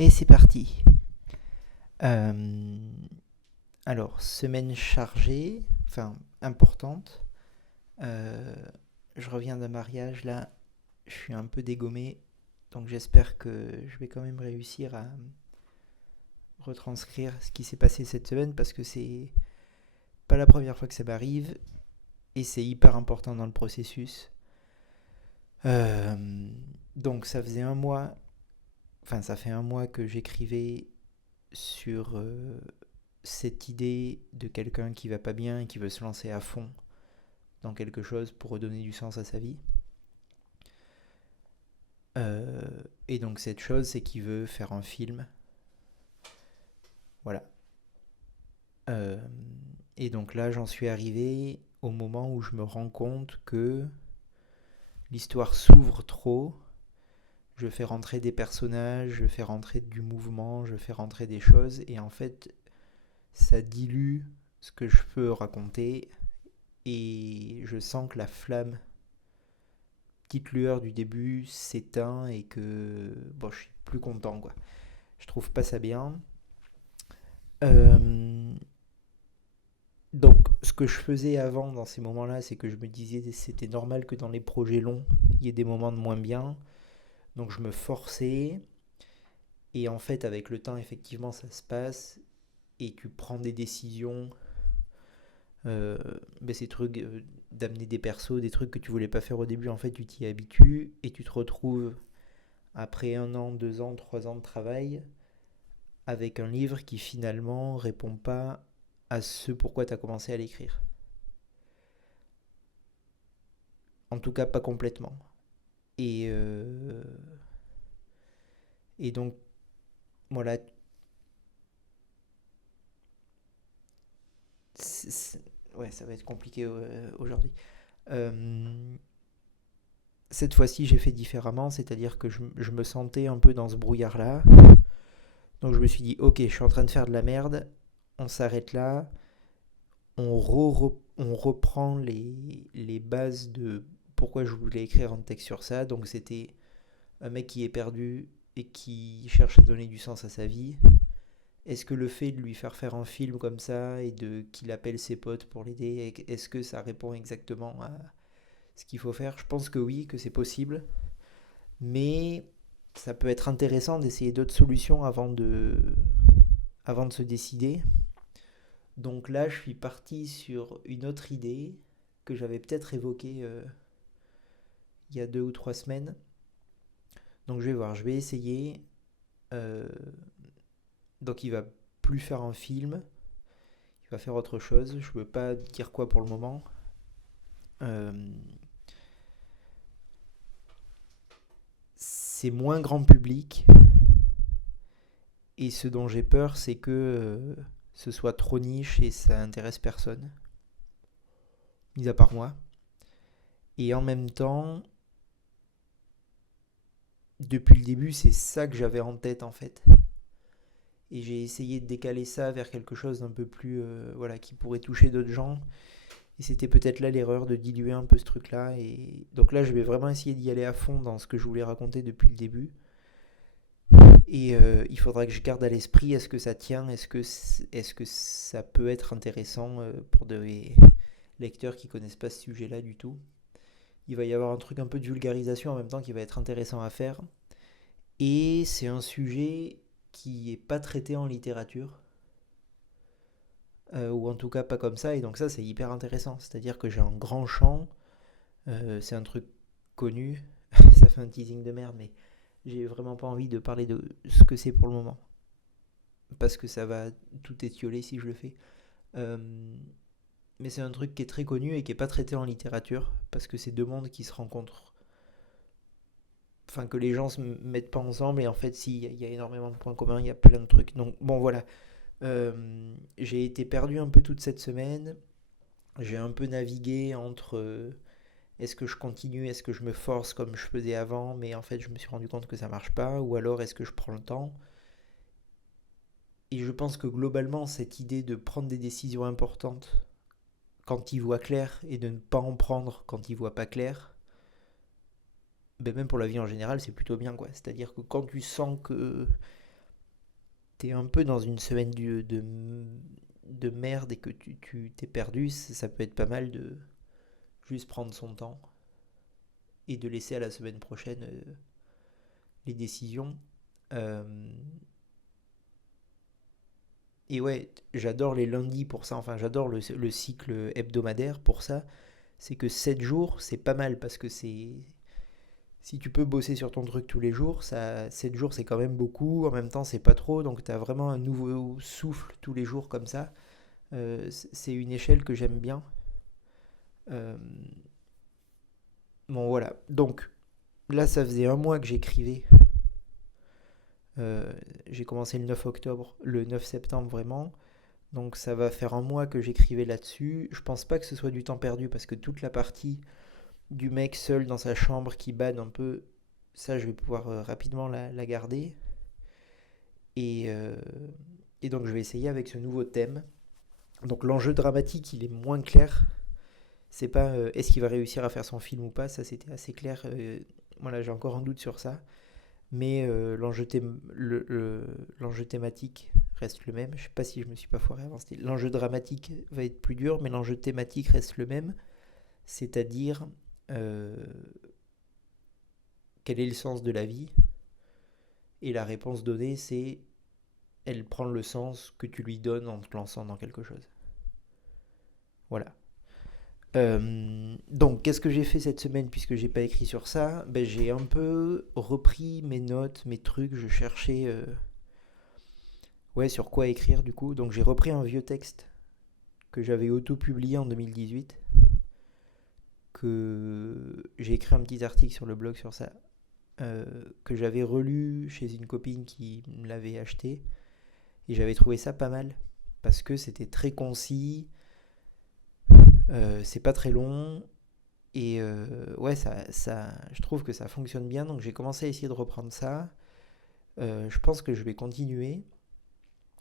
Et c'est parti. Euh, alors, semaine chargée, enfin importante. Euh, je reviens d'un mariage là, je suis un peu dégommé, donc j'espère que je vais quand même réussir à retranscrire ce qui s'est passé cette semaine parce que c'est pas la première fois que ça m'arrive et c'est hyper important dans le processus. Euh, donc ça faisait un mois, enfin ça fait un mois que j'écrivais sur cette idée de quelqu'un qui va pas bien et qui veut se lancer à fond dans quelque chose pour redonner du sens à sa vie. Euh, et donc cette chose, c'est qu'il veut faire un film. Voilà. Euh, et donc là, j'en suis arrivé au moment où je me rends compte que l'histoire s'ouvre trop. Je fais rentrer des personnages, je fais rentrer du mouvement, je fais rentrer des choses. Et en fait, ça dilue ce que je peux raconter. Et je sens que la flamme, petite lueur du début, s'éteint et que bon, je suis plus content quoi. Je trouve pas ça bien. Euh, donc, ce que je faisais avant dans ces moments-là, c'est que je me disais que c'était normal que dans les projets longs, il y ait des moments de moins bien. Donc, je me forçais. Et en fait, avec le temps, effectivement, ça se passe. Et tu prends des décisions. Euh, ces trucs d'amener des persos, des trucs que tu voulais pas faire au début, en fait, tu t'y habitues. Et tu te retrouves, après 1 an, 2 ans, 3 ans de travail, avec un livre qui finalement répond pas à ce pourquoi tu as commencé à l'écrire. En tout cas, pas complètement. Et, euh, et donc, voilà, ouais, ça va être compliqué aujourd'hui. Euh, cette fois-ci, j'ai fait différemment, c'est-à-dire que je me sentais un peu dans ce brouillard-là. Donc, je me suis dit, ok, je suis en train de faire de la merde, on s'arrête là, on reprend les bases de pourquoi je voulais écrire un texte sur ça. Donc, c'était un mec qui est perdu et qui cherche à donner du sens à sa vie. Est-ce que le fait de lui faire un film comme ça et de qu'il appelle ses potes pour l'aider, est-ce que ça répond exactement à ce qu'il faut faire? Je pense que oui, que c'est possible, mais ça peut être intéressant d'essayer d'autres solutions avant de se décider. Donc là, je suis parti sur une autre idée que j'avais peut-être évoquée il y a 2 ou 3 semaines. Donc je vais voir, je vais essayer. Euh, donc il va plus faire un film, il va faire autre chose. Je ne peux pas dire quoi pour le moment. Euh, c'est moins grand public. Et ce dont j'ai peur, c'est que ce soit trop niche et ça intéresse personne, mis à part moi. Et en même temps, depuis le début, c'est ça que j'avais en tête en fait. Et j'ai essayé de décaler ça vers quelque chose d'un peu plus, voilà, qui pourrait toucher d'autres gens. Et c'était peut-être là l'erreur de diluer un peu ce truc-là. Et donc là, je vais vraiment essayer d'y aller à fond dans ce que je voulais raconter depuis le début. Et il faudra que je garde à l'esprit, est-ce que ça tient, est-ce que ça peut être intéressant pour des lecteurs qui connaissent pas ce sujet-là du tout. Il va y avoir un truc un peu de vulgarisation en même temps qui va être intéressant à faire. Et c'est un sujet qui est pas traité en littérature, ou en tout cas pas comme ça, et donc ça c'est hyper intéressant. C'est-à-dire que j'ai un grand champ, c'est un truc connu, ça fait un teasing de merde, mais j'ai vraiment pas envie de parler de ce que c'est pour le moment, parce que ça va tout étioler si je le fais. Euh, mais c'est un truc qui est très connu et qui est pas traité en littérature, parce que c'est deux mondes qui se rencontrent. Enfin, que les gens se mettent pas ensemble, et en fait, si, il y a énormément de points communs, il y a plein de trucs. Donc, bon, voilà. J'ai été perdu un peu toute cette semaine. J'ai un peu navigué entre est-ce que je continue, est-ce que je me force comme je faisais avant, mais en fait, je me suis rendu compte que ça marche pas, ou alors est-ce que je prends le temps. Et je pense que globalement, cette idée de prendre des décisions importantes quand il voit clair et de ne pas en prendre quand il voit pas clair, ben même pour la vie en général, c'est plutôt bien quoi. C'est-à-dire que quand tu sens que t'es un peu dans une semaine de merde et que tu t'es perdu, ça peut être pas mal de juste prendre son temps et de laisser à la semaine prochaine les décisions. Euh, et ouais, j'adore les lundis pour ça, enfin j'adore le cycle hebdomadaire pour ça. C'est que 7 jours, c'est pas mal parce que c'est... Si tu peux bosser sur ton truc tous les jours, 7 jours c'est quand même beaucoup, en même temps c'est pas trop, donc tu as vraiment un nouveau souffle tous les jours comme ça. C'est une échelle que j'aime bien. Euh, bon voilà, donc là ça faisait un mois que j'écrivais. Euh, j'ai commencé le 9 octobre, le 9 septembre vraiment. Donc ça va faire un mois que j'écrivais là-dessus. Je pense pas que ce soit du temps perdu parce que toute la partie du mec seul dans sa chambre qui bade un peu, ça je vais pouvoir rapidement la garder. Et, euh, et donc je vais essayer avec ce nouveau thème. Donc l'enjeu dramatique il est moins clair. C'est pas est-ce qu'il va réussir à faire son film ou pas, ça c'était assez clair. Voilà, j'ai encore un doute sur ça. Mais l'enjeu thématique reste le même. Je sais pas si je me suis pas foiré avant. L'enjeu dramatique va être plus dur, mais l'enjeu thématique reste le même. C'est-à-dire euh, quel est le sens de la vie. Et la réponse donnée, c'est elle prend le sens que tu lui donnes en te lançant dans quelque chose. Voilà. Donc, qu'est-ce que j'ai fait cette semaine puisque j'ai pas écrit sur ça? Ben, j'ai un peu repris mes notes, mes trucs. Je cherchais ouais, sur quoi écrire du coup. Donc, j'ai repris un vieux texte que j'avais auto-publié en 2018. Que j'ai écrit un petit article sur le blog sur ça. Que j'avais relu chez une copine qui me l'avait acheté. Et j'avais trouvé ça pas mal. Parce que c'était très concis. C'est pas très long. Et ouais, je trouve que ça fonctionne bien. Donc j'ai commencé à essayer de reprendre ça. Je pense que je vais continuer.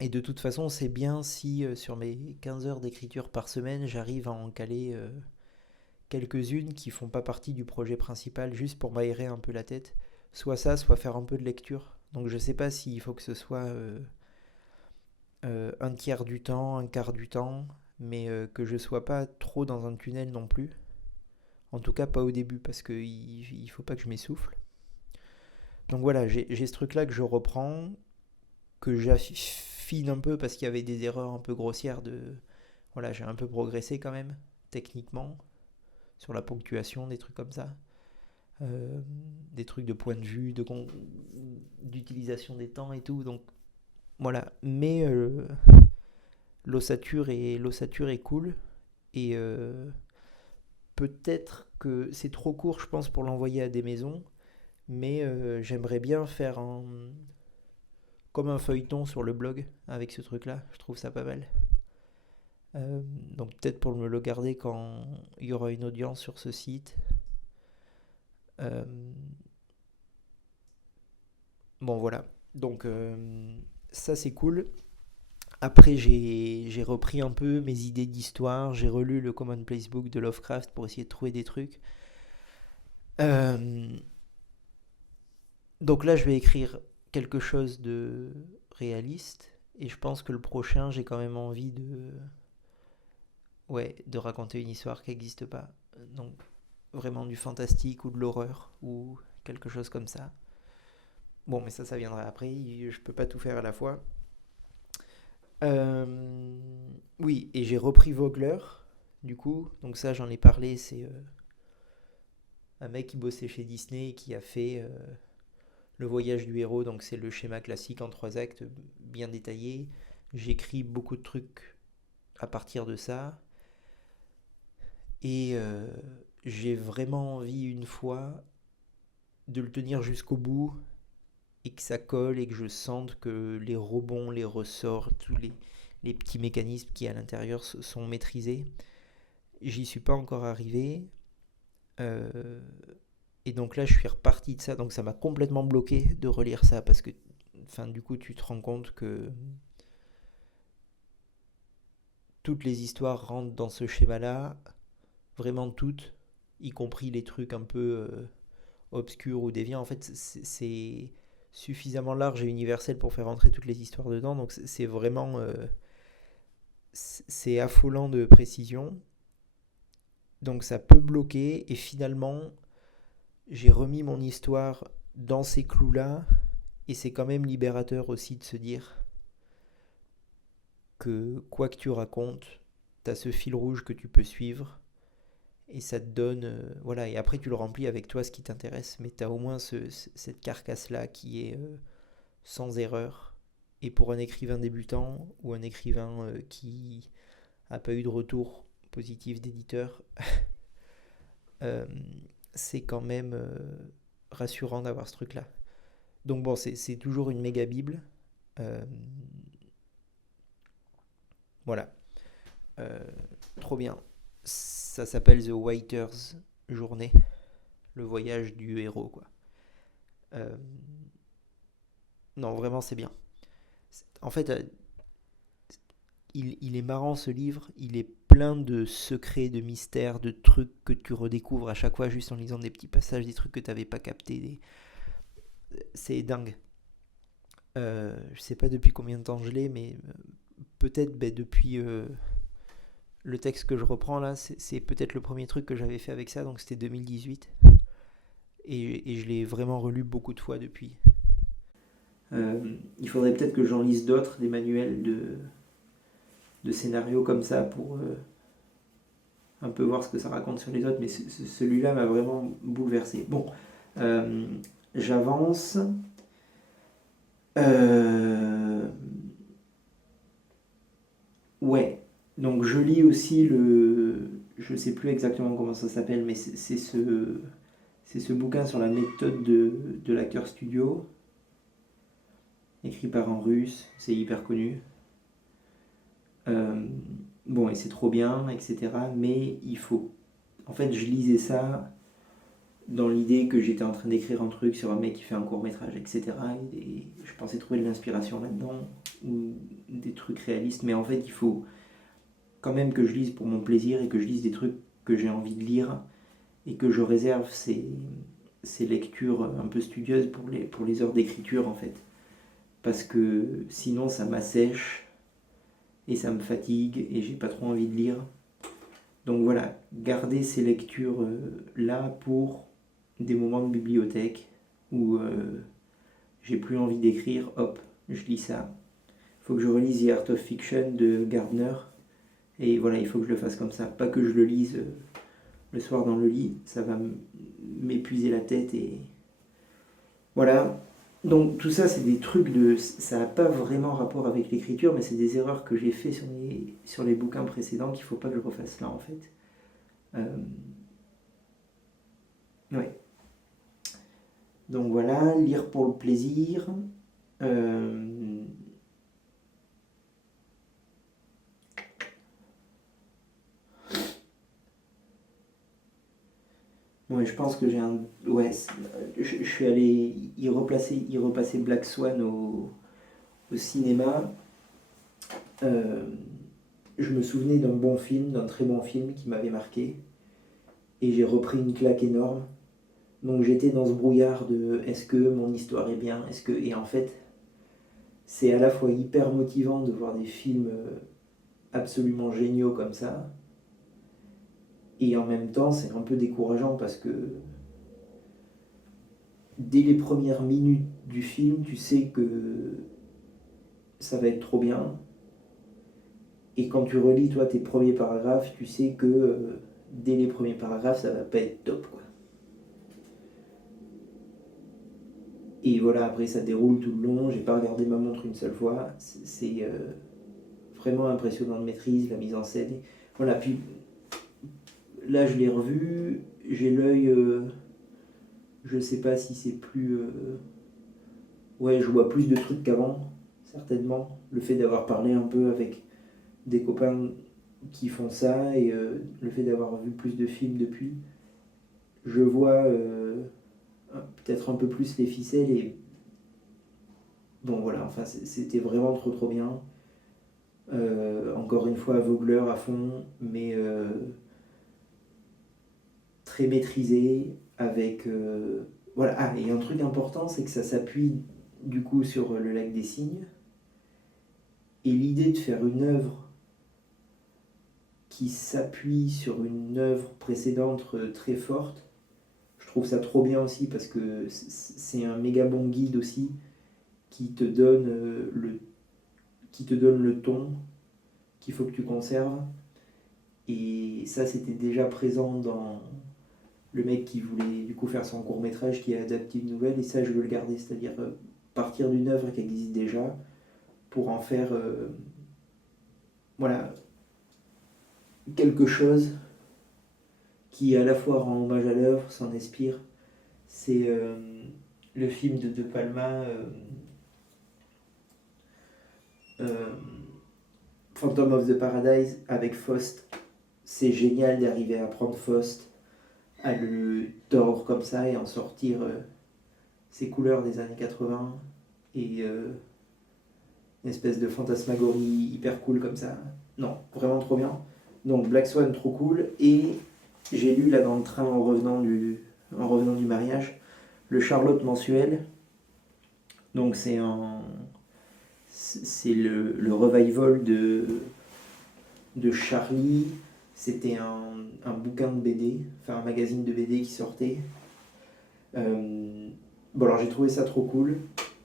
Et de toute façon, c'est bien si sur mes 15 heures d'écriture par semaine, j'arrive à en caler quelques-unes qui font pas partie du projet principal, juste pour m'aérer un peu la tête. Soit ça, soit faire un peu de lecture. Donc je sais pas s'il faut que ce soit un tiers du temps, un quart du temps, mais que je sois pas trop dans un tunnel non plus. En tout cas, pas au début, parce qu'il faut pas que je m'essouffle. Donc voilà, j'ai ce truc-là que je reprends, que j'affine un peu parce qu'il y avait des erreurs un peu grossières de... Voilà, j'ai un peu progressé quand même, techniquement, sur la ponctuation, des trucs comme ça. Euh, des trucs de point de vue, d'utilisation des temps et tout. Donc voilà, mais l'ossature est cool. Et peut-être que c'est trop court, je pense, pour l'envoyer à des maisons. Mais j'aimerais bien faire comme un feuilleton sur le blog avec ce truc-là. Je trouve ça pas mal. Donc peut-être pour me le garder quand il y aura une audience sur ce site. Euh, bon voilà. Donc ça c'est cool. Après j'ai repris un peu mes idées d'histoire. J'ai relu le Commonplace Book de Lovecraft pour essayer de trouver des trucs. Euh, donc là je vais écrire quelque chose de réaliste. Et je pense que le prochain j'ai quand même envie de... Ouais, de raconter une histoire qui n'existe pas. Donc vraiment du fantastique ou de l'horreur ou quelque chose comme ça. Bon, mais ça viendra après. Je peux pas tout faire à la fois. Euh, oui, et j'ai repris Vogler, du coup. Donc ça, j'en ai parlé. C'est un mec qui bossait chez Disney et qui a fait Le Voyage du héros. Donc c'est le schéma classique en 3 actes, bien détaillé. J'écris beaucoup de trucs à partir de ça. Et j'ai vraiment envie une fois de le tenir jusqu'au bout et que ça colle et que je sente que les rebonds, les ressorts, tous les petits mécanismes qui à l'intérieur sont maîtrisés. J'y suis pas encore arrivé. Euh, et donc là, je suis reparti de ça. Donc ça m'a complètement bloqué de relire ça parce que, enfin, du coup, tu te rends compte que toutes les histoires rentrent dans ce schéma-là, vraiment toutes, y compris les trucs un peu obscurs ou déviants. En fait, c'est suffisamment large et universel pour faire entrer toutes les histoires dedans. Donc c'est vraiment... c'est affolant de précision. Donc ça peut bloquer. Et finalement, j'ai remis mon histoire dans ces clous-là. Et c'est quand même libérateur aussi de se dire que quoi que tu racontes, t'as ce fil rouge que tu peux suivre. Et ça te donne... voilà, et après tu le remplis avec toi ce qui t'intéresse. Mais t'as au moins cette carcasse-là qui est sans erreur. Et pour un écrivain débutant ou un écrivain qui n'a pas eu de retour positif d'éditeur, euh, c'est quand même rassurant d'avoir ce truc-là. Donc bon, c'est toujours une méga bible. Euh, voilà. Euh, Trop bien. Ça s'appelle The Waiter's Journée, le voyage du héros, quoi. Euh, non, vraiment, c'est bien. En fait, il est marrant ce livre. Il est plein de secrets, de mystères, de trucs que tu redécouvres à chaque fois juste en lisant des petits passages, des trucs que tu n'avais pas captés. C'est dingue. Je sais pas depuis combien de temps je l'ai, mais peut-être depuis le texte que je reprends là, c'est peut-être le premier truc que j'avais fait avec ça, donc c'était 2018. Et je l'ai vraiment relu beaucoup de fois depuis. Il faudrait peut-être que j'en lise d'autres, des manuels de scénarios comme ça pour un peu voir ce que ça raconte sur les autres, mais celui-là m'a vraiment bouleversé. Bon, euh, j'avance. Euh, ouais, donc je lis aussi je sais plus exactement comment ça s'appelle, mais c'est ce bouquin sur la méthode de l'acteur studio, écrit par un russe, c'est hyper connu. Euh, bon, et c'est trop bien, etc. Mais il faut... En fait, je lisais ça dans l'idée que j'étais en train d'écrire un truc sur un mec qui fait un court métrage, etc. Et je pensais trouver de l'inspiration là-dedans, ou des trucs réalistes. Mais en fait, il faut quand même que je lise pour mon plaisir et que je lise des trucs que j'ai envie de lire et que je réserve ces lectures un peu studieuses pour les heures d'écriture, en fait. Parce que sinon, ça m'assèche et ça me fatigue et j'ai pas trop envie de lire. Donc voilà, garder ces lectures là pour des moments de bibliothèque où j'ai plus envie d'écrire, hop, je lis ça. Il faut que je relise The Art of Fiction de Gardner. Et voilà, il faut que je le fasse comme ça. Pas que je le lise le soir dans le lit, ça va m'épuiser la tête. Et voilà. Donc tout ça, c'est des trucs de... Ça n'a pas vraiment rapport avec l'écriture, mais c'est des erreurs que j'ai fait sur les bouquins précédents qu'il ne faut pas que je refasse là, en fait. Euh, ouais. Donc voilà, lire pour le plaisir. Euh, ouais, je pense que j'ai un... Ouais, je suis allé y repasser Black Swan au cinéma. Euh, je me souvenais d'un bon film, d'un très bon film qui m'avait marqué. Et j'ai repris une claque énorme. Donc j'étais dans ce brouillard de est-ce que mon histoire est bien, est-ce que... Et en fait, c'est à la fois hyper motivant de voir des films absolument géniaux comme ça, et en même temps c'est un peu décourageant parce que dès les premières minutes du film, tu sais que ça va être trop bien, et quand tu relis toi tes premiers paragraphes, tu sais que dès les premiers paragraphes ça va pas être top, quoi. Et voilà, après ça déroule tout le long, j'ai pas regardé ma montre une seule fois, c'est vraiment impressionnant de maîtrise, la mise en scène. Voilà, puis là je l'ai revu, j'ai l'œil, je sais pas si c'est plus... ouais, je vois plus de trucs qu'avant, certainement. Le fait d'avoir parlé un peu avec des copains qui font ça et le fait d'avoir vu plus de films depuis, je vois peut-être un peu plus les ficelles et bon voilà, enfin c'était vraiment trop trop bien. Encore une fois, aveugleur à fond, mais très maîtrisé avec... voilà. Ah, et un truc important, c'est que ça s'appuie du coup sur le lac des Cygnes. Et l'idée de faire une œuvre qui s'appuie sur une œuvre précédente très forte, je trouve ça trop bien aussi parce que c'est un méga bon guide aussi qui te donne le ton qu'il faut que tu conserves. Et ça, c'était déjà présent dans le mec qui voulait du coup faire son court métrage qui a adapté une nouvelle. Et ça, je veux le garder, c'est-à-dire partir d'une œuvre qui existe déjà pour en faire voilà, quelque chose qui à la fois rend hommage à l'œuvre, s'en inspire. C'est le film de Palma, euh, Phantom of the Paradise avec Faust. C'est génial d'arriver à prendre Faust, à le tordre comme ça et en sortir ses couleurs des années 80 et une espèce de fantasmagorie hyper cool comme ça. Non, vraiment trop bien. Donc Black Swan, trop cool. Et j'ai lu là dans le train en revenant du mariage, le Charlotte mensuel. Donc c'est le revival de Charlie. C'était un bouquin de BD, enfin un magazine de BD qui sortait. Bon alors j'ai trouvé ça trop cool.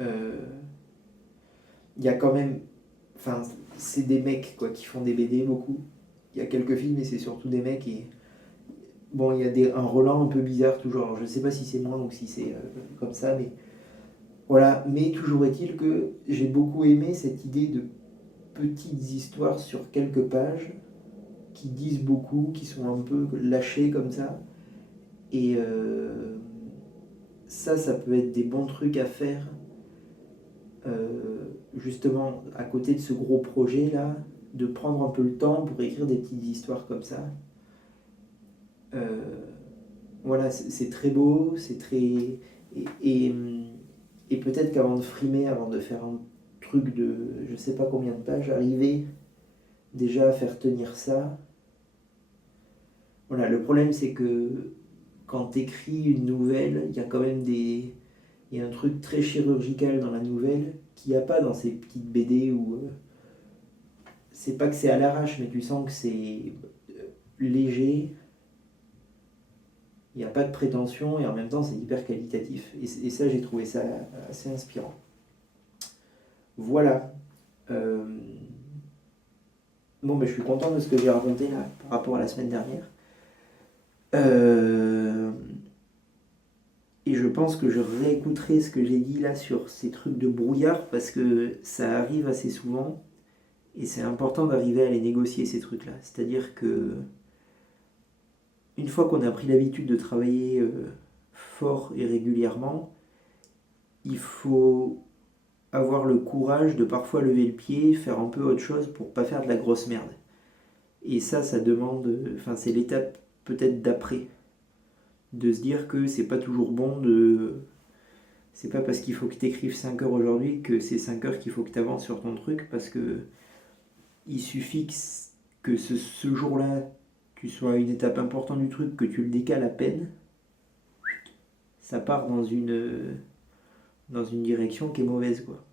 Il y a quand même, enfin c'est des mecs quoi qui font des BD beaucoup. Il y a quelques films mais c'est surtout des mecs et bon il y a un Roland un peu bizarre toujours. Alors je sais pas si c'est moi ou si c'est comme ça mais voilà. Mais toujours est-il que j'ai beaucoup aimé cette idée de petites histoires sur quelques pages qui disent beaucoup, qui sont un peu lâchées comme ça. Et ça peut être des bons trucs à faire justement à côté de ce gros projet là, de prendre un peu le temps pour écrire des petites histoires comme ça. Euh, voilà, c'est très beau, c'est très. Et, et peut-être qu'avant de frimer, avant de faire un truc de je sais pas combien de pages, arriver déjà à faire tenir ça. Voilà, le problème c'est que quand t'écris une nouvelle, il y a quand même il y a un truc très chirurgical dans la nouvelle qu'il n'y a pas dans ces petites BD où c'est pas que c'est à l'arrache, mais tu sens que c'est léger, il n'y a pas de prétention et en même temps c'est hyper qualitatif. Et ça, j'ai trouvé ça assez inspirant. Voilà. Euh, Bon, ben, je suis content de ce que j'ai raconté là par rapport à la semaine dernière. Euh, Et je pense que je réécouterai ce que j'ai dit là sur ces trucs de brouillard parce que ça arrive assez souvent et c'est important d'arriver à les négocier ces trucs-là. C'est-à-dire que une fois qu'on a pris l'habitude de travailler fort et régulièrement, il faut avoir le courage de parfois lever le pied, faire un peu autre chose pour pas faire de la grosse merde. Et ça demande, enfin c'est l'étape peut-être d'après, de se dire que c'est pas toujours bon de. C'est pas parce qu'il faut que tu écrives 5 heures aujourd'hui que c'est 5 heures qu'il faut que tu avances sur ton truc parce que il suffit que ce jour-là tu sois à une étape importante du truc, que tu le décales à peine, ça part dans une direction qui est mauvaise quoi.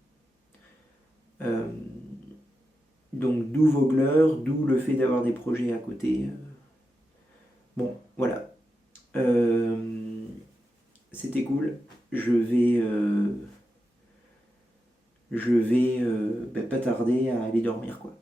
Euh, donc d'où Vogler, d'où le fait d'avoir des projets à côté. Bon, voilà. Euh, C'était cool. Je vais pas tarder à aller dormir quoi.